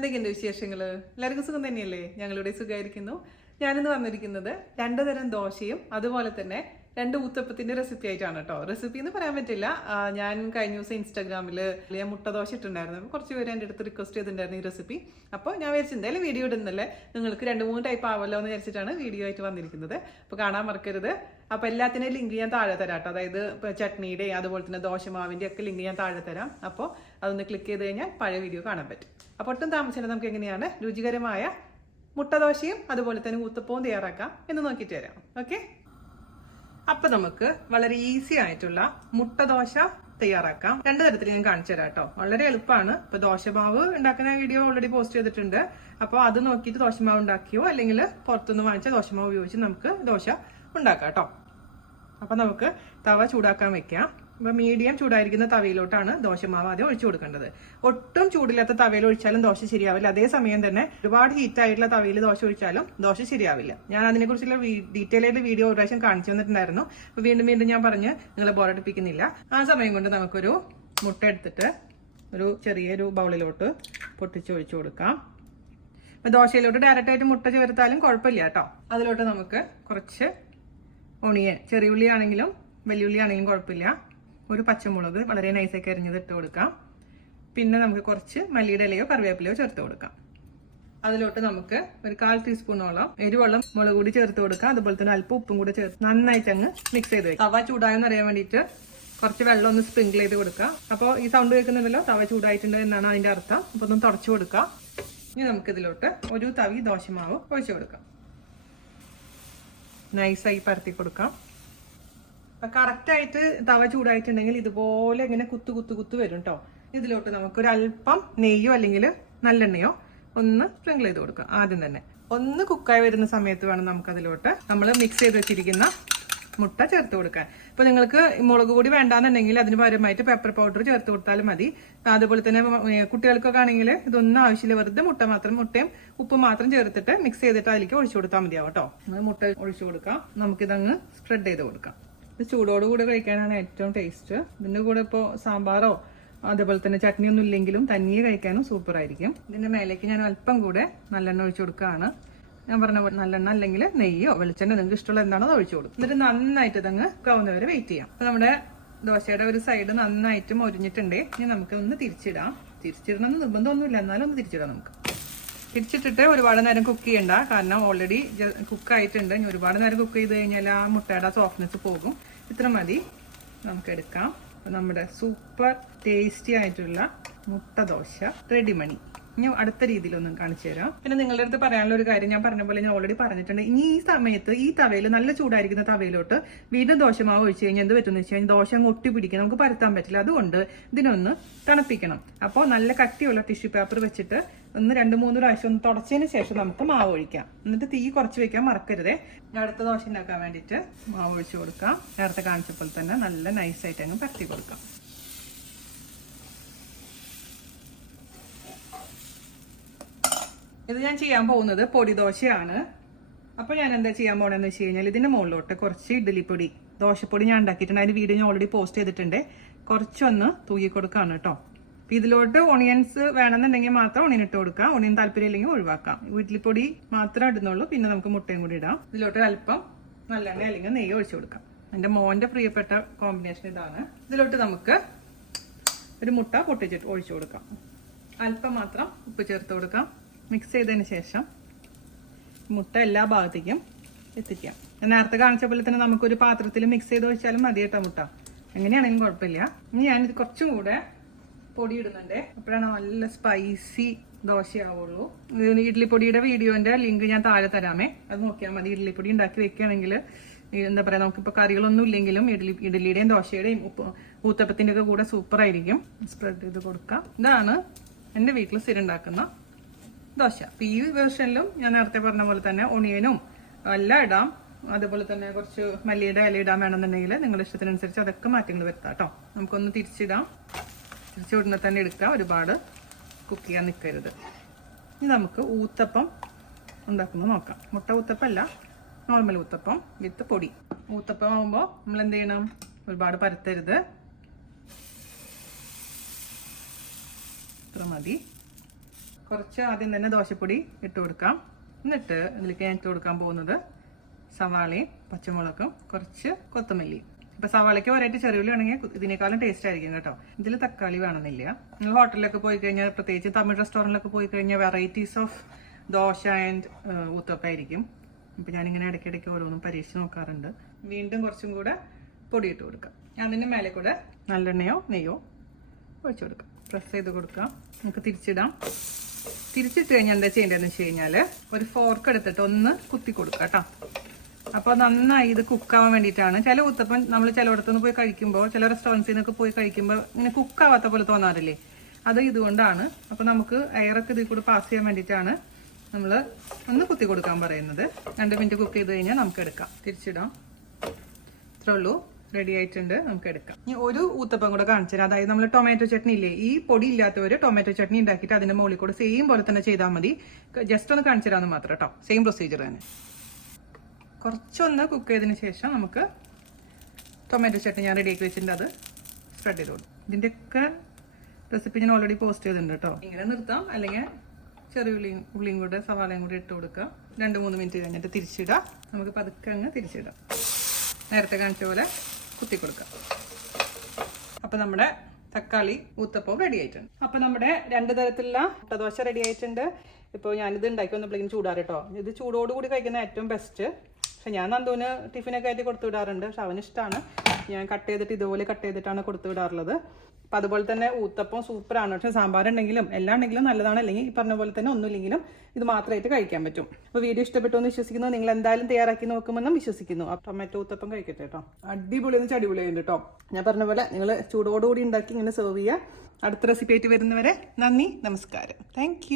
എന്തൊക്കെയുണ്ട് വിശേഷങ്ങൾ? എല്ലാവർക്കും സുഖം തന്നെയല്ലേ? ഞങ്ങളുടെ സുഖമായിരിക്കുന്നു. ഞാനിന്ന് വന്നിരിക്കുന്നത് 2 തരം ദോശയും അതുപോലെ തന്നെ 2 ഊത്തപ്പത്തിന്റെ റെസിപ്പി ആയിട്ടാണ് കേട്ടോ. റെസിപ്പി എന്ന് പറയാൻ പറ്റില്ല. ഞാൻ കഴിഞ്ഞ ദിവസം ഇൻസ്റ്റാഗ്രാമിൽ ഞാൻ മുട്ട ദോശ ഇട്ടുണ്ടായിരുന്നു. അപ്പോൾ കുറച്ച് പേര് എൻ്റെ അടുത്ത് റിക്വസ്റ്റ് ചെയ്തിട്ടുണ്ടായിരുന്നു ഈ റെസിപ്പി. അപ്പോൾ ഞാൻ വിചാരിച്ചു എന്തായാലും വീഡിയോ ഇടുന്നല്ലേ, നിങ്ങൾക്ക് 2-3 ടൈപ്പ് ആവല്ലോ എന്ന് വിചാരിച്ചിട്ടാണ് വീഡിയോ ആയിട്ട് വന്നിരിക്കുന്നത്. അപ്പോൾ കാണാൻ മറക്കരുത്. അപ്പോൾ എല്ലാത്തിൻ്റെയും ലിങ്ക് ഞാൻ താഴെ തരാം കേട്ടോ. അതായത് ചട്നിയുടെ അതുപോലെ തന്നെ ദോശമാവിൻ്റെ ഒക്കെ ലിങ്ക് ഞാൻ താഴെ തരാം. അപ്പോൾ അതൊന്ന് ക്ലിക്ക് ചെയ്ത് കഴിഞ്ഞാൽ പഴയ വീഡിയോ കാണാൻ പറ്റും. അപ്പോൾ ഒട്ടും താമസിച്ചാൽ നമുക്ക് എങ്ങനെയാണ് രുചികരമായ മുട്ടദോശയും അതുപോലെ തന്നെ ഊത്തപ്പവും തയ്യാറാക്കാം എന്ന് നോക്കിയിട്ട് വരാം. ഓക്കെ, അപ്പൊ നമുക്ക് വളരെ ഈസി ആയിട്ടുള്ള മുട്ടദോശ തയ്യാറാക്കാം. 2 തരത്തിൽ ഞാൻ കാണിച്ചു തരാം കേട്ടോ. വളരെ എളുപ്പമാണ്. ഇപ്പൊ ദോശമാവ് ഉണ്ടാക്കുന്ന വീഡിയോ ഓൾറെഡി പോസ്റ്റ് ചെയ്തിട്ടുണ്ട്. അപ്പോൾ അത് നോക്കിയിട്ട് ദോശമാവ് ഉണ്ടാക്കിയോ അല്ലെങ്കിൽ പുറത്തുനിന്ന് വാങ്ങിച്ച ദോശമാവ് ഉപയോഗിച്ച് നമുക്ക് ദോശ ഉണ്ടാക്കാം കേട്ടോ. അപ്പൊ നമുക്ക് തവ ചൂടാക്കാൻ വെക്കാം. അപ്പൊ മീഡിയം ചൂടായിരിക്കുന്ന തവയിലോട്ടാണ് ദോശമാവ് ആദ്യം ഒഴിച്ചു കൊടുക്കേണ്ടത്. ഒട്ടും ചൂടില്ലാത്ത തവയിൽ ഒഴിച്ചാലും ദോശ ശരിയാവില്ല. അതേസമയം തന്നെ ഒരുപാട് ഹീറ്റ് ആയിട്ടുള്ള തവയിൽ ദോശ ഒഴിച്ചാലും ദോശ ശരിയാവില്ല. ഞാൻ അതിനെക്കുറിച്ചുള്ള ഡീറ്റെയിൽ ആയിട്ട് വീഡിയോ ഒരു പ്രാവശ്യം കാണിച്ചു തന്നിട്ടുണ്ടായിരുന്നു. അപ്പൊ വീണ്ടും ഞാൻ പറഞ്ഞ് നിങ്ങളെ ബോറടിപ്പിക്കുന്നില്ല. ആ സമയം കൊണ്ട് നമുക്കൊരു മുട്ട എടുത്തിട്ട് ഒരു ചെറിയൊരു ബൗളിലോട്ട് പൊട്ടിച്ച് ഒഴിച്ചു കൊടുക്കാം. അപ്പൊ ദോശയിലോട്ട് ഡയറക്റ്റ് ആയിട്ട് മുട്ട ചേർത്താലും കുഴപ്പമില്ല കേട്ടോ. അതിലോട്ട് നമുക്ക് കുറച്ച് ഒണിയൻ, ചെറിയ ഉള്ളി ആണെങ്കിലും വലിയ ഉള്ളി ആണെങ്കിലും കുഴപ്പമില്ല, ഒരു പച്ചമുളക് വളരെ നൈസാക്കി അരിഞ്ഞത് ഇട്ട് കൊടുക്കാം. പിന്നെ നമുക്ക് കുറച്ച് മല്ലിയുടെ ഇലയോ കറിവേപ്പിലയോ ചേർത്ത് കൊടുക്കാം. അതിലോട്ട് നമുക്ക് ഒരു 1/4 ടീസ്പൂണോളം എരിവെള്ളം മുളക് കൂടി ചേർത്ത് കൊടുക്കാം. അതുപോലെ തന്നെ അല്പം ഉപ്പും കൂടെ ചേർത്ത് നന്നായിട്ട് അങ്ങ് മിക്സ് ചെയ്ത് വെക്കാം. തവ ചൂടായെന്ന് അറിയാൻ വേണ്ടിയിട്ട് കുറച്ച് വെള്ളം ഒന്ന് സ്പ്രിങ്കിൾ ചെയ്ത് കൊടുക്കാം. അപ്പോൾ ഈ സൗണ്ട് കേൾക്കുന്നുണ്ടല്ലോ, തവ ചൂടായിട്ടുണ്ട് എന്നാണ് അതിന്റെ അർത്ഥം. അപ്പൊ ഒന്ന് തുടച്ചു കൊടുക്കാം. ഇനി നമുക്ക് ഇതിലോട്ട് ഒരു തവി ദോശമാവ് ഒഴിച്ചു കൊടുക്കാം. നൈസായി പരത്തി കൊടുക്കാം. കറക്റ്റ് ആയിട്ട് തവ ചൂടായിട്ടുണ്ടെങ്കിൽ ഇതുപോലെ ഇങ്ങനെ കുത്തു വരും കേട്ടോ. ഇതിലോട്ട് നമുക്കൊരു അല്പം നെയ്യോ അല്ലെങ്കിൽ നല്ലെണ്ണയോ ഒന്ന് സ്പ്രിങ്കിൾ ചെയ്ത് കൊടുക്കാം. ആദ്യം തന്നെ ഒന്ന് കുക്കായി വരുന്ന സമയത്ത് വേണം നമുക്ക് അതിലോട്ട് നമ്മൾ മിക്സ് ചെയ്ത് വെച്ചിരിക്കുന്ന മുട്ട ചേർത്ത് കൊടുക്കാൻ. ഇപ്പൊ നിങ്ങൾക്ക് മുളക് പൊടി വേണ്ടാന്നുണ്ടെങ്കിൽ അതിന് പകരമായിട്ട് പെപ്പർ പൗഡർ ചേർത്ത് കൊടുത്താലും മതി. അതുപോലെ തന്നെ കുട്ടികൾക്കൊക്കെ ആണെങ്കിൽ ഇതൊന്നും ആവശ്യമില്ല. വെറുതെ മുട്ടയും ഉപ്പും മാത്രം ചേർത്തിട്ട് മിക്സ് ചെയ്തിട്ട് അതിലേക്ക് ഒഴിച്ചു കൊടുത്താൽ മതിയാവും കേട്ടോ. മുട്ട ഒഴിച്ചു കൊടുക്കാം. നമുക്കിതങ്ങ് സ്പ്രെഡ് ചെയ്ത് കൊടുക്കാം. ചൂടോടുകൂടെ കഴിക്കാനാണ് ഏറ്റവും ടേസ്റ്റ്. ഇതിന്റെ കൂടെ ഇപ്പോൾ സാമ്പാറോ അതേപോലെ തന്നെ ചട്നിയൊന്നും ഇല്ലെങ്കിലും തനിയെ കഴിക്കാനും സൂപ്പർ ആയിരിക്കും. ഇതിന്റെ മേലേക്ക് ഞാൻ അല്പം കൂടെ നല്ലെണ്ണ ഒഴിച്ചു കൊടുക്കുകയാണ്. ഞാൻ പറഞ്ഞ നല്ലെണ്ണ അല്ലെങ്കിൽ നെയ്യോ വെളിച്ചെണ്ണ നിങ്ങൾക്ക് ഇഷ്ടമുള്ള എന്താണോ അത് ഒഴിച്ചു കൊടുക്കും. എന്നിട്ട് നന്നായിട്ട് ഇതങ്ങ് കവുന്നവരെ വെയിറ്റ് ചെയ്യാം. അപ്പൊ നമ്മുടെ ദോശയുടെ ഒരു സൈഡ് നന്നായിട്ട് മൊരിഞ്ഞിട്ടുണ്ട്. ഇനി നമുക്ക് ഒന്ന് തിരിച്ചിടാം. തിരിച്ചിടണമെന്ന് നിർബന്ധമൊന്നുമില്ല, എന്നാലും ഒന്ന് തിരിച്ചിടാം. നമുക്ക് തിരിച്ചിട്ടിട്ട് ഒരുപാട് നേരം കുക്ക് ചെയ്യണ്ട, കാരണം ഓൾറെഡി കുക്ക് ആയിട്ടുണ്ട്. ഇനി ഒരുപാട് നേരം കുക്ക് ചെയ്ത് കഴിഞ്ഞാൽ ആ മുട്ടയുടെ സോഫ്റ്റ്നെസ് പോകും. ഇത്ര മതി, നമുക്ക് എടുക്കാം. അപ്പൊ നമ്മുടെ സൂപ്പർ ടേസ്റ്റി ആയിട്ടുള്ള മുട്ട ദോശ റെഡി മണി. ഇനി അടുത്ത രീതിയിലൊന്നും കാണിച്ചു തരാം. പിന്നെ നിങ്ങളുടെ അടുത്ത് പറയാനുള്ള ഒരു കാര്യം, ഞാൻ പറഞ്ഞ പോലെ ഞാൻ ഓൾറെഡി പറഞ്ഞിട്ടുണ്ട്. ഇനി ഈ സമയത്ത് ഈ തവയിൽ നല്ല ചൂടായിരിക്കുന്ന തവയിലോട്ട് വീണ്ടും ദോശമാവ് ഒഴിച്ചു കഴിഞ്ഞാൽ എന്ത് പറ്റുമെന്ന് വെച്ച് കഴിഞ്ഞാൽ ദോശ അങ്ങ് ഒട്ടി പിടിക്കണം, നമുക്ക് പരത്താൻ പറ്റില്ല. അതുകൊണ്ട് ഇതിനൊന്ന് തണുപ്പിക്കണം. അപ്പോൾ നല്ല കട്ടിയുള്ള ടിഷ്യൂ പേപ്പർ വെച്ചിട്ട് ഒന്ന് 2-3 പ്രാവശ്യം ഒന്ന് തുടച്ചതിന് ശേഷം നമുക്ക് മാവ് ഒഴിക്കാം. എന്നിട്ട് തീ കുറച്ച് വെക്കാൻ മറക്കരുതേ. അടുത്ത ദോശ ഉണ്ടാക്കാൻ വേണ്ടിയിട്ട് മാവ് ഒഴിച്ചു കൊടുക്കാം. നേരത്തെ കാണിച്ചപ്പോൾ തന്നെ നല്ല നൈസായിട്ട് അങ്ങ് പരത്തി കൊടുക്കാം. ഇത് ഞാൻ ചെയ്യാൻ പോകുന്നത് പൊടി ദോശയാണ്. അപ്പൊ ഞാൻ എന്താ ചെയ്യാൻ പോണെന്ന് വെച്ച് കഴിഞ്ഞാൽ ഇതിന്റെ മുകളിലോട്ട് കുറച്ച് ഇഡ്ഡലിപ്പൊടി, ദോശപ്പൊടി ഞാൻ ഉണ്ടാക്കിയിട്ടുണ്ട്. അതിന്റെ വീഡിയോ ഞാൻ ഓൾറെഡി പോസ്റ്റ് ചെയ്തിട്ടുണ്ട്. കുറച്ചൊന്ന് തൂക്കി കൊടുക്കാണ് കേട്ടോ. ഇതിലോട്ട് ഓണിയൻസ് വേണമെന്നുണ്ടെങ്കിൽ മാത്രം ഓണിയൻ ഇട്ട് കൊടുക്കാം. ഓണിയൻ താല്പര്യം ഇല്ലെങ്കിൽ ഒഴിവാക്കാം. ഇഡ്ഡലിപ്പൊടി മാത്രം ഇടുന്നുള്ളൂ. പിന്നെ നമുക്ക് മുട്ടയും കൂടി ഇടാം. ഇതിലോട്ട് അല്പം നല്ലെണ്ണ അല്ലെങ്കിൽ നെയ്യ് ഒഴിച്ചു കൊടുക്കാം. എന്റെ മോന്റെ പ്രിയപ്പെട്ട കോമ്പിനേഷൻ ഇതാണ്. ഇതിലോട്ട് നമുക്ക് ഒരു മുട്ട പൊട്ടിച്ചിട്ട് ഒഴിച്ചു കൊടുക്കാം. അല്പം മാത്രം ഉപ്പ് ചേർത്ത് കൊടുക്കാം. മിക്സ് ചെയ്തതിന് ശേഷം മുട്ട എല്ലാ ഭാഗത്തേക്കും എത്തിക്കാം. നേരത്തെ കാണിച്ച പോലെ തന്നെ നമുക്കൊരു പാത്രത്തിൽ മിക്സ് ചെയ്ത് വെച്ചാലും മതി കേട്ടോ മുട്ട. എങ്ങനെയാണെങ്കിലും കുഴപ്പമില്ല. ഇനി ഞാനിത് കുറച്ചും കൂടെ പൊടി ഇടുന്നുണ്ട്. അപ്പോഴാണ് നല്ല സ്പൈസി ദോശയാവുള്ളൂ. ഇഡ്ഡലിപ്പൊടിയുടെ വീഡിയോന്റെ ലിങ്ക് ഞാൻ താഴെ തരാമേ, അത് നോക്കിയാൽ മതി. ഇഡ്ഡലിപ്പൊടി ഉണ്ടാക്കി വെക്കുകയാണെങ്കിൽ എന്താ പറയാ, നമുക്കിപ്പോൾ കറികളൊന്നും ഇല്ലെങ്കിലും ഇഡ്ഡലിയുടെയും ദോശയുടെയും ഊത്തപ്പത്തിന്റെ ഒക്കെ കൂടെ സൂപ്പർ ആയിരിക്കും. സ്പ്രെഡ് ചെയ്ത് കൊടുക്കാം. ഇതാണ് എൻ്റെ വീട്ടിൽ സ്ഥിരം ഉണ്ടാക്കുന്ന ദോശ. ഈ വേർഷനിലും ഞാൻ നേരത്തെ പറഞ്ഞ പോലെ തന്നെ ഒണിയനും എല്ലാം ഇടാം. അതുപോലെ തന്നെ കുറച്ച് മല്ലിയുടെ ഇല ഇടാൻ വേണമെന്നുണ്ടെങ്കിൽ നിങ്ങളുടെ ഇഷ്ടത്തിനനുസരിച്ച് അതൊക്കെ മാറ്റങ്ങൾ വരുത്താം കേട്ടോ. നമുക്കൊന്ന് തിരിച്ചിടാം. തിരിച്ചുവിടുന്ന തന്നെ എടുക്കാം. ഒരുപാട് കുക്ക് ചെയ്യാൻ നിൽക്കരുത്. ഇനി നമുക്ക് ഊത്തപ്പം ഉണ്ടാക്കുന്നത് നോക്കാം. മുട്ട ഊത്തപ്പമല്ല, നോർമൽ ഊത്തപ്പം വിത്ത് പൊടി. ഊത്തപ്പം ആകുമ്പോൾ നമ്മൾ എന്ത് ചെയ്യണം, ഒരുപാട് പരത്തരുത്. ഇത്ര മതി. കുറച്ച് ആദ്യം തന്നെ ദോശപ്പൊടി ഇട്ട് കൊടുക്കാം. എന്നിട്ട് ഇതിലേക്ക് ഞാൻ ഇട്ട് കൊടുക്കാൻ പോകുന്നത് സവാളയും പച്ചമുളകും കുറച്ച് കൊത്തമല്ലി. ഇപ്പൊ സവാളയ്ക്ക് ഒരായിട്ട് ചെറിയുള്ളി ആണെങ്കിൽ ഇതിനേക്കാളും ടേസ്റ്റ് ആയിരിക്കും കേട്ടോ. ഇതിൽ തക്കാളി വേണമെന്നില്ല. നിങ്ങൾ ഹോട്ടലിലൊക്കെ പോയി കഴിഞ്ഞാൽ, പ്രത്യേകിച്ച് തമിഴ് റെസ്റ്റോറൻറ്റിലൊക്കെ പോയി കഴിഞ്ഞാൽ varieties of dosa and uttapam ആയിരിക്കും. ഇപ്പൊ ഞാനിങ്ങനെ ഇടയ്ക്കിടയ്ക്ക് ഓരോന്നും പരീക്ഷിച്ച് നോക്കാറുണ്ട്. വീണ്ടും കുറച്ചും കൂടെ പൊടി ഇട്ട് കൊടുക്കാം. അതിന് മേലെ കൂടെ നല്ലെണ്ണയോ നെയ്യോ ഒഴിച്ചു കൊടുക്കാം. പ്രസ് ചെയ്ത് കൊടുക്കാം. നമുക്ക് തിരിച്ചിടാം. തിരിച്ചിട്ട് കഴിഞ്ഞാൽ എന്താ ചെയ്യേണ്ടതെന്ന് വെച്ച് കഴിഞ്ഞാൽ ഒരു ഫോർക്ക് എടുത്തിട്ട് ഒന്ന് കുത്തി കൊടുക്കാം കേട്ടോ. അപ്പോൾ നന്നായി ഇത് കുക്കാവാൻ വേണ്ടിയിട്ടാണ്. ചില ഊത്തപ്പം നമ്മൾ ചിലയിടത്തുനിന്ന് പോയി കഴിക്കുമ്പോൾ, ചില റെസ്റ്റോറൻറ്റ്സിൽ നിന്നൊക്കെ പോയി കഴിക്കുമ്പോൾ ഇങ്ങനെ കുക്കാവാത്ത പോലെ തോന്നാറില്ലേ, അത് ഇതുകൊണ്ടാണ്. അപ്പോൾ നമുക്ക് എയറൊക്കെ ഇതിൽ കൂടെ പാസ് ചെയ്യാൻ വേണ്ടിയിട്ടാണ് നമ്മൾ ഒന്ന് കുത്തി കൊടുക്കാൻ പറയുന്നത്. 2 മിനിറ്റ് കുക്ക് ചെയ്ത് കഴിഞ്ഞാൽ നമുക്ക് എടുക്കാം. തിരിച്ചിടാം. ഇത്രേ ഉള്ളൂ, റെഡി ആയിട്ടുണ്ട്. നമുക്ക് എടുക്കാം. ഇനി ഒരു ഊത്തപ്പം കൂടെ കാണിച്ചു തരാം. അതായത് നമ്മൾ ടൊമാറ്റോ ചട്നി ഇല്ലേ, ഈ പൊടി ഇല്ലാത്തവര് ടൊമാറ്റോ ചട്നി ഉണ്ടാക്കിയിട്ട് അതിന്റെ മുകളിൽ കൂടെ സെയിം പോലെ തന്നെ ചെയ്താൽ മതി. ജസ്റ്റ് ഒന്ന് കാണിച്ചു തരാമെന്ന് മാത്രം കേട്ടോ. സെയിം പ്രൊസീജിയർ തന്നെ. കുറച്ചൊന്ന് കുക്ക് ചെയ്തതിന് ശേഷം നമുക്ക് ടൊമാറ്റോ ചട്നി ഞാൻ റെഡി ആക്കി വെച്ചിട്ടുണ്ട്, അത് സ്പ്രെഡ് ചെയ്ത് കൊടുക്കും. ഇതിൻ്റെയൊക്കെ റെസിപ്പി ഞാൻ ഓൾറെഡി പോസ്റ്റ് ചെയ്തിട്ടുണ്ട് കേട്ടോ. ഇങ്ങനെ നിർത്താം, അല്ലെങ്കിൽ ചെറിയ ഉള്ളിയും കൂടെ സവാളയും കൂടെ ഇട്ട് കൊടുക്കാം. 2-3 മിനിറ്റ് കഴിഞ്ഞിട്ട് തിരിച്ചിടാം. നമുക്ക് പതുക്കെ അങ്ങ് തിരിച്ചിടാം. നേരത്തെ കാണിച്ച പോലെ കുത്തി കൊടുക്കാം. അപ്പൊ നമ്മുടെ തക്കാളി ഊത്തപ്പം റെഡി ആയിട്ടുണ്ട്. അപ്പൊ നമ്മുടെ 2 തരത്തിലുള്ള മുട്ടദോശ റെഡി ആയിട്ടുണ്ട്. ഇപ്പോൾ ഞാനിത് ഉണ്ടാക്കി വന്നപ്പോഴേക്കും ചൂടാറ് കേട്ടോ. ഇത് ചൂടോടുകൂടി കഴിക്കുന്ന ഏറ്റവും ബെസ്റ്റ്. പക്ഷെ ഞാൻ നന്ദുവിന് ടിഫിനൊക്കെ ആയിട്ട് കൊടുത്തു വിടാറുണ്ട്. പക്ഷെ അവന് ഇഷ്ടമാണ്. ഞാൻ കട്ട് ചെയ്തിട്ട് ഇതുപോലെ കട്ട് ചെയ്തിട്ടാണ് കൊടുത്തു വിടാറുള്ളത്. അപ്പം അതുപോലെ തന്നെ ഊത്തപ്പം സൂപ്പറാണ്. പക്ഷെ സാമ്പാർ ഉണ്ടെങ്കിലും എല്ലാം ഉണ്ടെങ്കിലും നല്ലതാണ്. അല്ലെങ്കിൽ ഈ പറഞ്ഞ പോലെ തന്നെ ഒന്നുമില്ലെങ്കിലും ഇത് മാത്രമായിട്ട് കഴിക്കാൻ പറ്റും. അപ്പോൾ വീഡിയോ ഇഷ്ടപ്പെട്ടു എന്ന് വിശ്വസിക്കുന്നു. നിങ്ങൾ എന്തായാലും തയ്യാറാക്കി നോക്കുമെന്നും വിശ്വസിക്കുന്നു. ആ ടൊമാറ്റോ ഊത്തപ്പം കഴിക്കട്ടെ കേട്ടോ. അടിപൊളി എന്ന് വെച്ചാൽ അടിപൊളിയുണ്ട് കേട്ടോ. ഞാൻ പറഞ്ഞ പോലെ നിങ്ങൾ ചൂടോടുകൂടി ഉണ്ടാക്കി ഇങ്ങനെ സെർവ് ചെയ്യുക. അടുത്ത റെസിപ്പി ആയിട്ട് വരുന്നവരെ നന്ദി, നമസ്കാരം. താങ്ക്